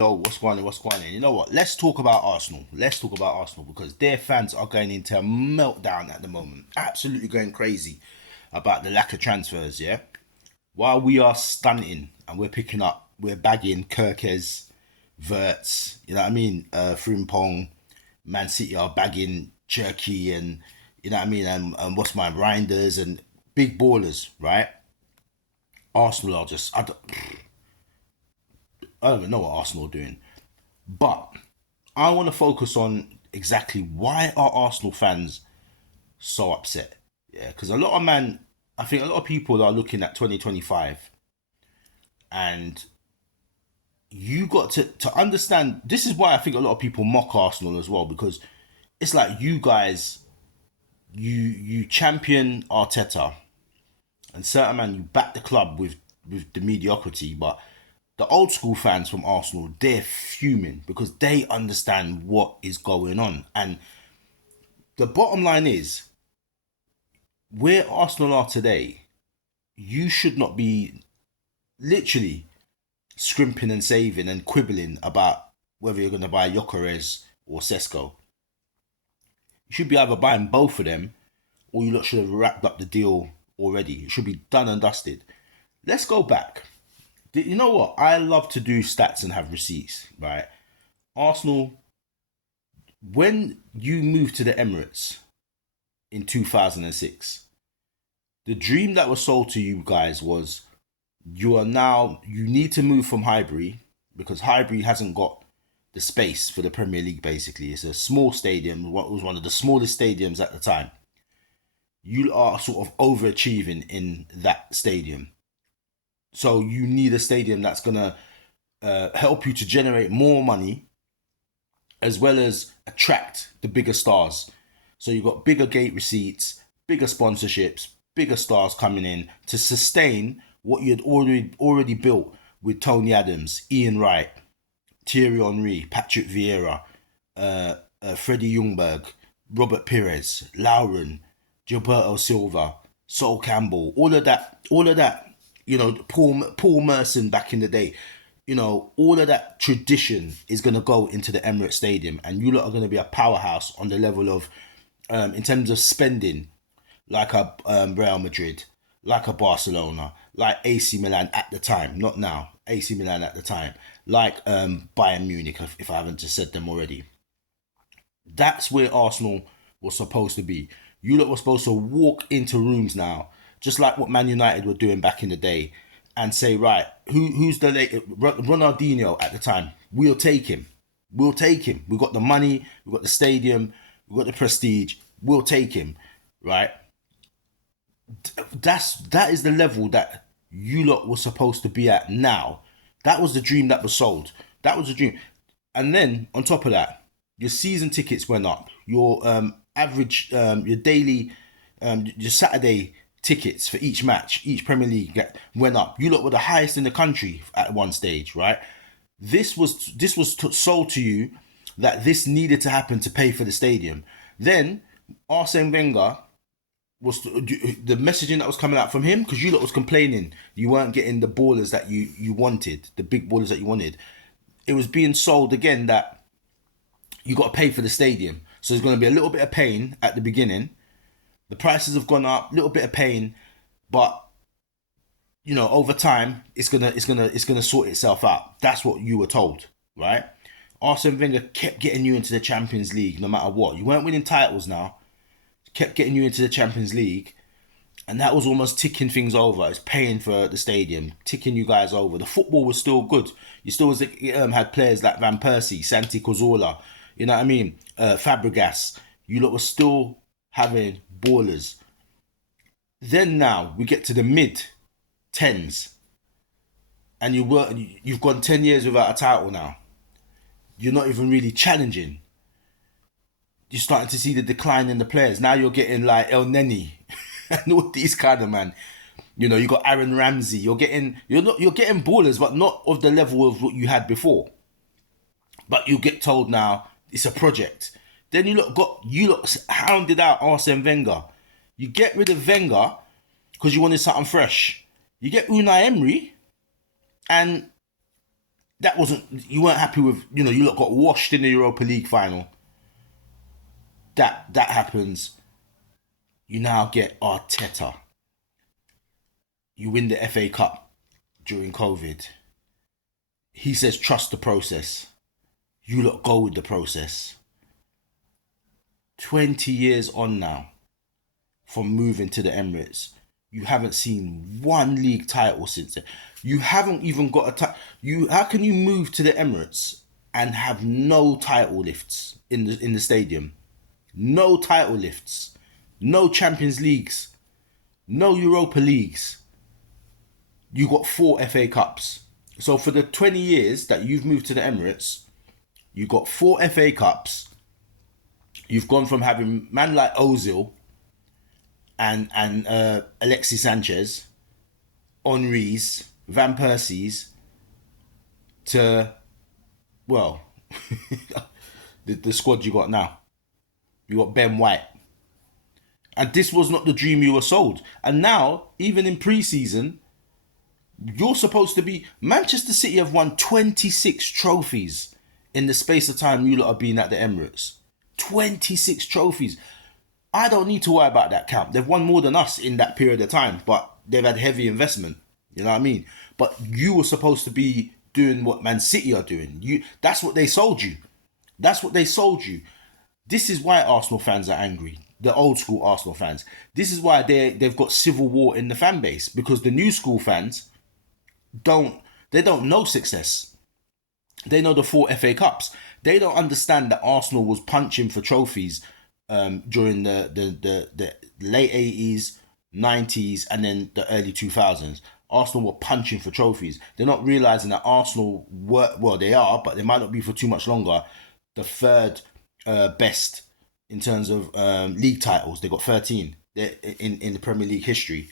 Yo, what's going on? What's going on? You know what? Let's talk about Arsenal. Let's talk about Arsenal because their fans are going into a meltdown at the moment. Absolutely going crazy about the lack of transfers, yeah? While we are stunting and we're bagging Kirkes, Verts, you know what I mean? Frimpong, Man City are bagging Cherky and, you know what I mean? And what's my Reinders and big ballers, right? Arsenal are just, I don't even know what Arsenal are doing. But I want to focus on exactly why are Arsenal fans so upset. Yeah, because I think a lot of people are looking at 2025, and you got to understand. This is why I think a lot of people mock Arsenal as well, because it's like you guys, you champion Arteta, and certain man you back the club with the mediocrity, but the old school fans from Arsenal, they're fuming because they understand what is going on. And the bottom line is, where Arsenal are today, you should not be literally scrimping and saving and quibbling about whether you're going to buy Jokeres or Sesko. You should be either buying both of them or you lot should have wrapped up the deal already. It should be done and dusted. Let's go back. You know what? I love to do stats and have receipts, right? Arsenal, when you moved to the Emirates in 2006, the dream that was sold to you guys was you need to move from Highbury because Highbury hasn't got the space for the Premier League. Basically, it's a small stadium. What was one of the smallest stadiums at the time. You are sort of overachieving in that stadium, so you need a stadium that's gonna help you to generate more money as well as attract the bigger stars. So you've got bigger gate receipts, bigger sponsorships, bigger stars coming in to sustain what you had already built with Tony Adams, Ian Wright, Thierry Henry, Patrick Vieira, Freddie Ljungberg, Robert Pires, Lauren, Gilberto Silva, Sol Campbell, all of that, Paul Merson back in the day. All of that tradition is going to go into the Emirates Stadium, and you lot are going to be a powerhouse on the level of, in terms of spending, like a Real Madrid, like a Barcelona, like AC Milan at the time, not now, AC Milan at the time, like Bayern Munich, if I haven't just said them already. That's where Arsenal was supposed to be. You lot were supposed to walk into rooms now, just like what Man United were doing back in the day, and say, right, who's the late Ronaldinho at the time? We'll take him. We'll take him. We got the money. We got the stadium. We got the prestige. We'll take him, right? That is the level that you lot were supposed to be at now. That was the dream that was sold. That was the dream. And then on top of that, your season tickets went up. Your average, your daily, your Saturday tickets for each match, each Premier League went up. You lot were the highest in the country at one stage, right? This was sold to you that this needed to happen to pay for the stadium. Then Arsene Wenger was the messaging that was coming out from him, because you lot was complaining you weren't getting the ballers that you wanted, the big ballers that you wanted. It was being sold again that you got to pay for the stadium, so there's going to be a little bit of pain at the beginning. The prices have gone up, a little bit of pain, but over time it's gonna sort itself out. That's what you were told, right? Arsene Wenger kept getting you into the Champions League no matter what. You weren't winning titles now, kept getting you into the Champions League, and that was almost ticking things over. It's paying for the stadium, ticking you guys over. The football was still good. You still had players like Van Persie, Santi Cazorla, you know what I mean? Fabregas. You lot were still having ballers. Then now we get to the mid tens, and you've gone 10 years without a title now. You're not even really challenging. You're starting to see the decline in the players. Now you're getting like El Neni and all these kind of man. You got Aaron Ramsey. You're getting ballers, but not of the level of what you had before. But you get told now it's a project. Then you lot hounded out Arsene Wenger. You get rid of Wenger because you wanted something fresh. You get Unai Emery, and That wasn't, you weren't happy with, you lot got washed in the Europa League final. That happens. You now get Arteta. You win the FA Cup during COVID. He says trust the process. You lot go with the process. 20 years on now from moving to the Emirates. You haven't seen one league title since then. You haven't even got a title. How can you move to the Emirates and have no title lifts in the stadium? No title lifts. No Champions Leagues. No Europa Leagues. You got 4 FA Cups. So for the 20 years that you've moved to the Emirates, you got 4 FA Cups. You've gone from having man like Ozil and Alexis Sanchez, Henry's, Van Persie's, to, well, the squad you got now. You got Ben White. And this was not the dream you were sold. And now, even in pre-season, you're supposed to be... Manchester City have won 26 trophies in the space of time you lot have been at the Emirates. 26 trophies. I don't need to worry about that count. They've won more than us in that period of time, but they've had heavy investment. You know what I mean? But you were supposed to be doing what Man City are doing. That's what they sold you. That's what they sold you. This is why Arsenal fans are angry. The old school Arsenal fans. This is why they've got civil war in the fan base, because the new school fans don't know success. They know the 4 FA Cups. They don't understand that Arsenal was punching for trophies during the late 80s, 90s, and then the early 2000s. Arsenal were punching for trophies. They're not realising that Arsenal were, well, they are, but they might not be for too much longer, the third best in terms of league titles. They got 13 in the Premier League history.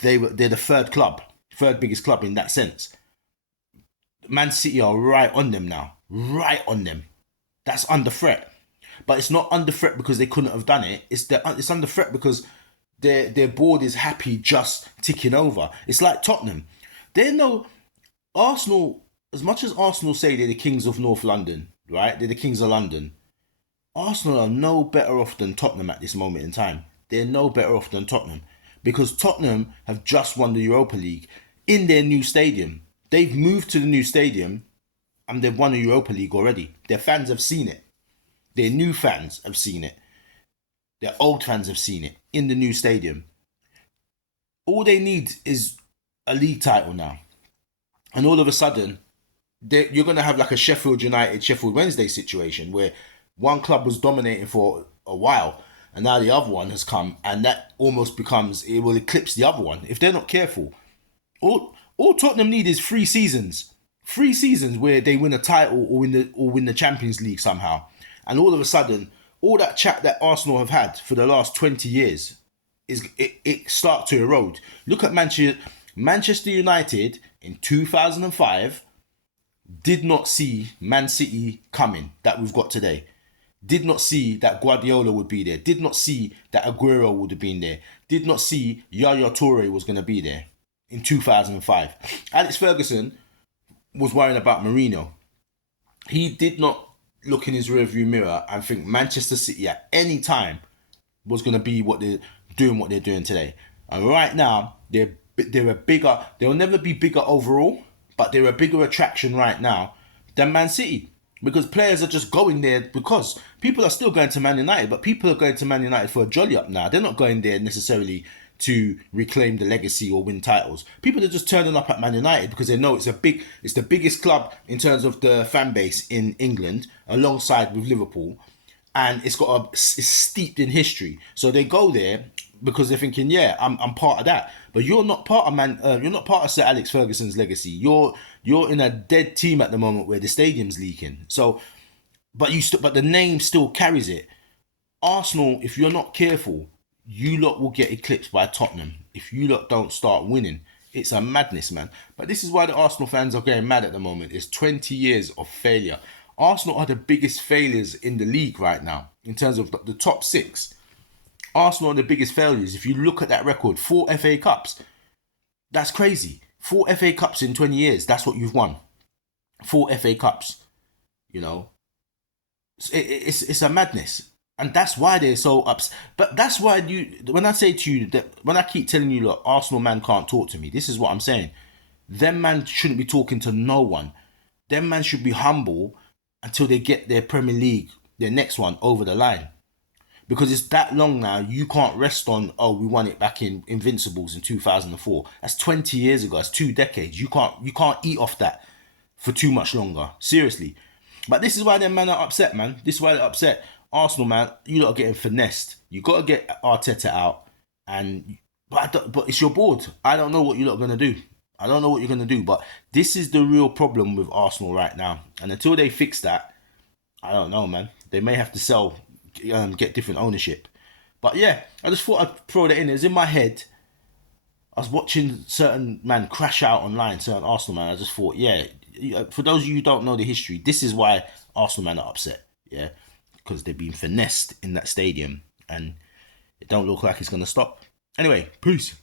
They're the third biggest club in that sense. Man City are right on them now. Right on them. That's under threat. But it's not under threat because they couldn't have done it. It's under threat because their board is happy just ticking over. It's like Tottenham. They know Arsenal, as much as Arsenal say they're the kings of North London, right? They're the kings of London. Arsenal are no better off than Tottenham at this moment in time. They're no better off than Tottenham because Tottenham have just won the Europa League in their new stadium. They've moved to the new stadium and they've won the Europa League already. Their fans have seen it. Their new fans have seen it. Their old fans have seen it in the new stadium. All they need is a league title now. And all of a sudden, you're going to have like a Sheffield United, Sheffield Wednesday situation where one club was dominating for a while and now the other one has come and that almost becomes, it will eclipse the other one if they're not careful. All Tottenham need is 3 seasons. 3 seasons where they win a title or win the Champions League somehow. And all of a sudden, all that chat that Arsenal have had for the last 20 years, it starts to erode. Look at Manchester United in 2005 did not see Man City coming that we've got today. Did not see that Guardiola would be there. Did not see that Aguero would have been there. Did not see Yaya Toure was going to be there in 2005. Alex Ferguson was worrying about Mourinho. He did not look in his rearview mirror and think Manchester City at any time was going to be what they're doing today. And right now, they're a bigger, they'll never be bigger overall, but they're a bigger attraction right now than Man City. Because players are just going there because people are still going to Man United, but people are going to Man United for a jolly up now. They're not going there necessarily to reclaim the legacy or win titles. People are just turning up at Man United because they know it's the biggest club in terms of the fan base in England, alongside with Liverpool, and it's steeped in history. So they go there because they're thinking, yeah, I'm part of that. But you're not part of you're not part of Sir Alex Ferguson's legacy. You're in a dead team at the moment where the stadium's leaking. So, but the name still carries it. Arsenal, if you're not careful, you lot will get eclipsed by Tottenham if you lot don't start winning. It's a madness, man. But this is why the Arsenal fans are getting mad at the moment. It's 20 years of failure. Arsenal are the biggest failures in the league right now in terms of the top 6. Arsenal are the biggest failures. If you look at that record, 4 FA Cups. That's crazy. 4 FA Cups in 20 years. That's what you've won. 4 FA Cups. You know, it's a madness, and that's why they're so upset. But that's why when I say to you that, when I keep telling you, look, Arsenal man can't talk to me. This is what I'm saying. Them man shouldn't be talking to no one. Them man should be humble until they get their Premier League, their next one, over the line. Because it's that long now, you can't rest on, oh, we won it back in Invincibles in 2004. That's 20 years ago. That's 2 decades. You can't eat off that for too much longer. Seriously. But this is why them man are upset, man. This is why they're upset. Arsenal, man, you lot are getting finessed. You got to get Arteta out. But it's your board. I don't know what you lot are going to do. I don't know what you're going to do. But this is the real problem with Arsenal right now. And until they fix that, I don't know, man. They may have to sell, get different ownership. But yeah, I just thought I'd throw that in. It was in my head. I was watching certain man crash out online, certain Arsenal man. I just thought, yeah, for those of you who don't know the history, this is why Arsenal man are upset. Yeah, because they've been finessed in that stadium and it don't look like it's going to stop. Anyway, peace.